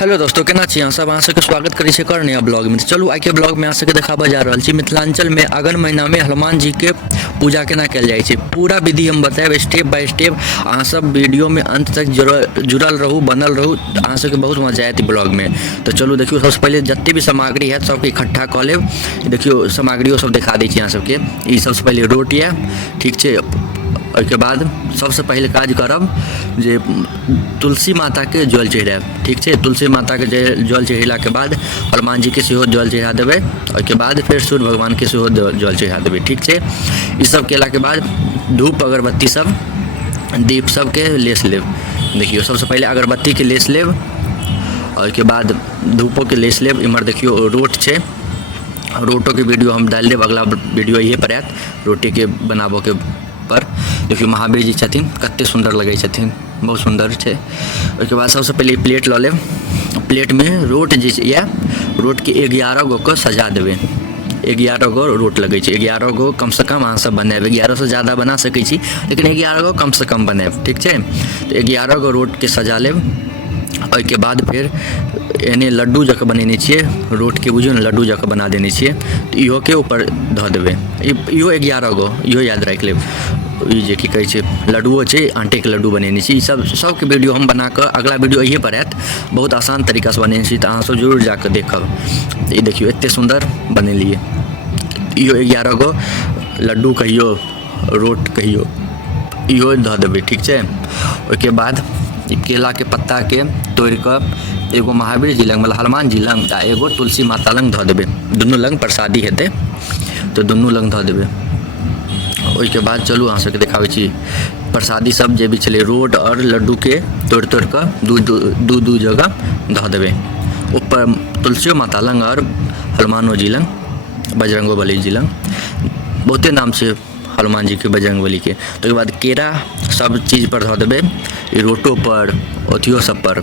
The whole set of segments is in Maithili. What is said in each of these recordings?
हेलो दोस्तों, केना छी अहाँ सब? अहाँ सबके स्वागत करै छी कर नया ब्लॉग में। चलू आइ के ब्लॉग में अहाँ सबके देखाबऽ जा रहल छी मिथिलांचल में अगन महीना में हनुमान जी के पूजा केना कयल जाइ छै। पूरा विधि हम बताएब स्टेप बाय स्टेप। अहाँ सब वीडियो में अंत तक जुड़ल रहू, बनल रहू, अहाँ सबके बहुत मजा आयत ब्लॉग में। तो चलू देखियो, सबसे पहले जते भी सामग्री है सबके इकट्ठा कऽ लेब। देखियो सामग्रियों सब दिखा दै छी अहाँ सबके। ई सबसे पहले रोट है, ठीक छै। ओहिके बाद सबसे पहले काज करब जे तुलसी माता के जल चढ़ाएब, ठीक छै। तुलसी माता के जल चढ़ेला के बाद हनुमान जी के सेहो जल चढ़ा देबै। ओहिके बाद फिर सूर्य भगवान के सेहो जल चढ़ा देबै, ठीक छै। ई सब केला के बाद धूप अगरबत्ती सब दीप सब के लेस लेब। देखियो सबसे पहले अगरबत्ती के लेस लेब, ओहिके बाद धूपों के लेस लेब। इम्हर देखियो रोट छै, रोटो के वीडियो हम डाल देब, अगला वीडियो इहे पर आयत रोटी के बनाबो के पर। देखियो महावीर जी छथिन, कते सुंदर लगे छथिन, बहुत सुंदर छै। ओहिके बाद सबसे पहले प्लेट लऽ लेब। प्लेट में रोट जे या रोट के 11 गो के सजा देबै। 11 गो रोट लगे छै, 11 गो कम से कम अहाँ सब बनाएब। 11 से ज़्यादा बना सकै छी, लेकिन 11 गो कम से कम बनाएब, ठीक छै। तो 11 गो रोट के सजा लेब। ओहिके बाद फिर एने लड्डू जकाँ बनेने छियै, रोट के बुझियो ने लड्डू जकाँ बना देने छियै, तो इहो के ऊपर धऽ देबै। इहो 11 गो, इहो याद राखि लेब। ई जे की कहै छै लड्डुओ छै, आटे के लड्डू बनेने छी। ई सबके वीडियो हम बना कऽ अगला वीडियो इहे पर आयत। बहुत आसान तरीका से बनेने छी, तऽ अहाँ सब जरूर जाकऽ देखब। ई देखियो एते सुंदर बनेलिए। इहो 11 गो लड्डू कहियो, रोट कहियो, इहो धऽ देबै, ठीक छै। ओहिके बाद ई केला के पत्ता के तोड़ कऽ एगो महावीर जी लग, मतलब हनुमान जी लग, आ एगो तुलसी माता लग धऽ देबै। दुनू लग प्रसादी हेतै, तो दुनू लग धऽ देबै। ओहिके बाद चलू अहाँ सबके देखाबै छी प्रसादी सब जे भी छलै, रोट और लड्डू के तोड़ कऽ दू जगह धऽ देबै। ऊपर तुलसियो माता लग और हनुमानो जी लग, बजरंगो बली जी लग, बहुते नाम छै हनुमान जी के, बजरंग बली के। तो ओहिके बाद केरा सब चीज़ पर धऽ देबै। ई रोटो पर, अथियो सब पर,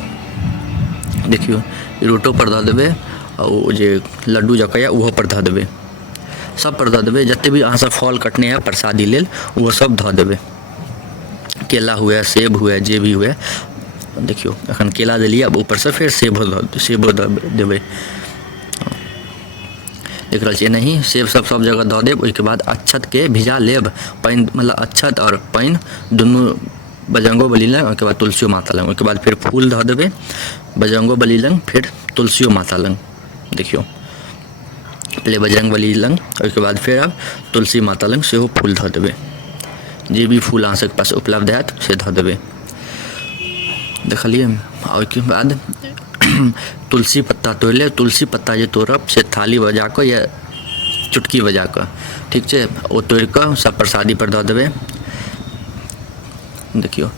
देखियो ई रोटो पर धऽ देबै, और जे लड्डू जकाँ यऽ ओहो पर धऽ देबै। सब पर धऽ देबै। जते भी अहाँ सब फल कटने है प्रसादी लेल, वो सब धऽ देबै। केला हुए, सेब हुए, जे भी हुए। देखियो एखन केला देलिए, अब ऊपर से फिर सेबो दऽ देबै। देख रहल छियै नहीं, सेब सब जगह धऽ देब। ओहिके बाद अक्षत के भिजा लेब, पानि मतलब अक्षत और पानि दुनू बजरंगो बली लग, ओहिके बाद तुलसियो माता लग। ओहिके बाद फिर फूल धऽ देबै बजरंगो बली लग, फिर तुलसियो माता लग। देखियो पहले बजरंग बली लग, ओहिके बाद फिर अब तुलसी माता लग सेहो फूल धऽ देबै। जे भी फूल अहाँ सबके पास उपलब्ध हैत से धऽ देबै, देखलिए। ओहिके बाद तुलसी पत्ता तोड़ ले। तुलसी पत्ता जे तोड़ब से थाली बजा कऽ या चुटकी बजा कऽ, ठीक छै, ओ तोड़ कऽ सब प्रसादी पर धऽ देबै। देखियो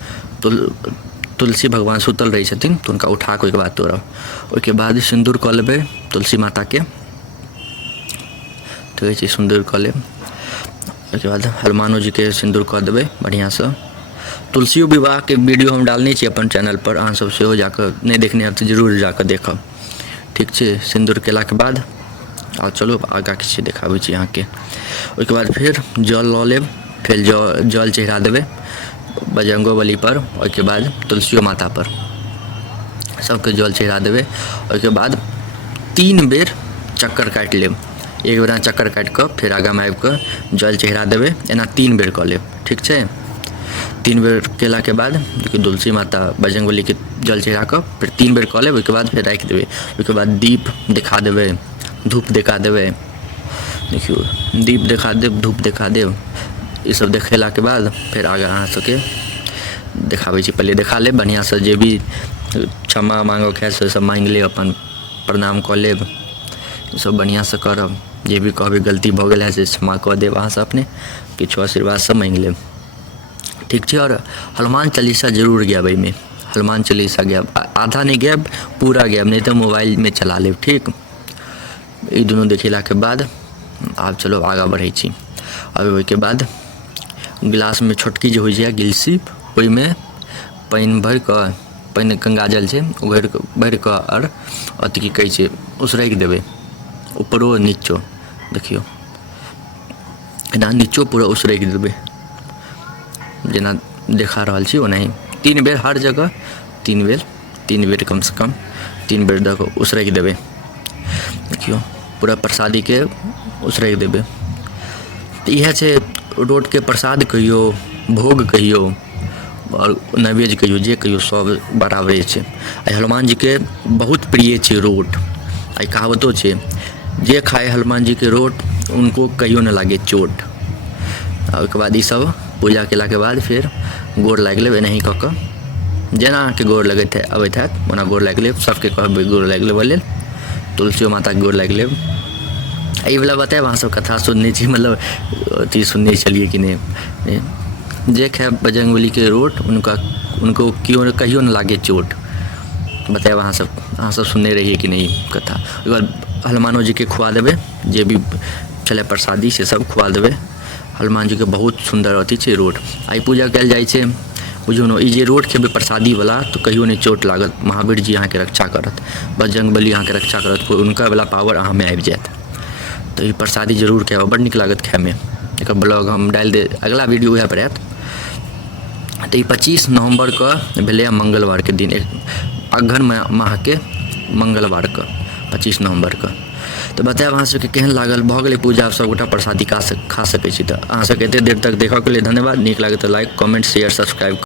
तुलसी भगवान सुतल रहै छथिन, तो हुनका उठा कऽ ओहिके बाद तोड़ब। ओहिके बाद सिन्दूर कऽ लेबै तुलसी माता के, ठीक छै, सिन्दूर कऽ लेब। ओहिके बाद हनुमानो जी के सिन्दूर कऽ देबै बढ़िया से। तुलसियो विवाह के वीडियो हम डालने छी अपन चैनल पर, अहाँ सब सेहो जाकऽ नहीं देखने हैं तो जरूर जाकऽ देखब, ठीक छै। सिन्दूर केला के बाद आ चलो आगा किछु देखाबै छी अहाँके। ओहिके बाद फिर जल लऽ लेब, फिर जल चढ़ा देबै बजरंगो बली पर, ओहिके बाद तुलसियो माता पर, सबके जल चढ़ा देबै। ओहिके बाद 3 बेर चक्कर काटि लेब। एक बेर चक्कर काटि कऽ फिर आगा में आबि कऽ जल चढ़ा देबै। एना 3 बेर कऽ लेब, ठीक छै। 3 बेर केला के बाद देखियो तुलसी माता बजरंग बली के जल चढ़ा कऽ फिर 3 बेर कऽ लेब। ओहिके बाद फिर राखि देबै। ओहिके बाद दीप दिखा देबै, धूप दिखा देबै। देखियो दीप दिखा देब, धूप दिखा देब। ये सब देखेला के बाद फिर आगे अहाँ सबके देखाबै छी। पहले देखा लेब बढ़िया से, जे भी क्षमा मांगो है से सब मांगि लेब, अपन प्रणाम कऽ लेब। सब बढ़िया से करब। जे भी कहबै गलती भऽ गेल है से क्षमा कऽ देब अहाँ सब अपने, किछु आशीर्वाद सब मांगि लेब, ठीक छै। और हनुमान चालीसा जरूर गायब एहिमे, हनुमान चालीसा गायब, आधा नहीं गायब पूरा गायब, नहीं तो मोबाइल में चला लेब, ठीक। ई दुनू देखेला के बाद आब चलो आगा बढ़ै छी। अब ओहिके बाद गिलास में छोटकी जे होइ छै गिलसी, ओहिमे पानि भरि कऽ, पानि गंगाजल छै भरि कऽ, और अथी की कहै छै उसरैक देबै ऊपरो नीचो। देखियो एना नीचो पूरा उसरैक देबै, जेना देखा रहल छी ओनाही। 3 बेर हर जगह 3 बेर 3 बेर कम से कम 3 बेर दऽ कऽ उसरैक देबै। देखियौ पूरा प्रसादी के उसरैक देबै। तऽ इएह छै रोट के प्रसाद कहियो, भोग कहियो और नैवेद्य कहियो, जे कहियो सब बराबरे छै। आ हनुमान जी के बहुत प्रिय छै रोट। आ कहावतो छै जे खाए हनुमान जी के रोट उनको कहियो न लागे चोट। आ ओहिके बाद ई सब पूजा केलाके बाद फेर गोर लागि लेब एनाही कऽ कऽ, जेना अहाँके गोर लगैत अबैत हैत ओना गोर लागि लेब। सबके कहबै गोर लागि लेबऽ लेल, तुलसियो माताके गोर लागि लेब। एहि वाला बतायब अहाँ सब कथा सुनने छी, मतलब अथी सुनने छलिए कि नहीं। जे खाए बजरंगबली के रोट उनको क्यों कहियो न लागे चोट। बतायब अहाँ सब सुनने रहिए कि नहीं कथा। ओहिके बाद हनुमानो जी के खुआ देबै, जे भी छलै प्रसादी से सब खुआ देबै। हनुमान जी के बहुत सुंदर अथी छै रोट। आई पूजा कयल जाइ छै। बुझियौ ने ई जे रोट खेबै प्रसादीवला तऽ कहियो नहि चोट लागत। महावीर जी अहाँके रक्षा करत, बजरंगबली अहाँके रक्षा करत, हुनकावला पावर अहाँमे आबि जायत। तऽ ई प्रसादी जरूर खाएब, बड़ नीक लागत खाएमे। एकर ब्लॉग हम डालि दे, अगला वीडियो उएह पर आयत। तऽ ई 25 नवम्बर के भेलै मंगलवार के दिन, अगहन माह के मंगलवार के 25 नवम्बर के। तऽ बतायब अहाँ सबके केहन लागल। भऽ गेलै पूजा, सबगोटा प्रसादी खा सकै छी। तऽ अहाँ सबके एतेक देर तक देखऽके लिए धन्यवाद। नीक लागै तऽ लाइक, कमेंट, शेयर, सब्सक्राइब।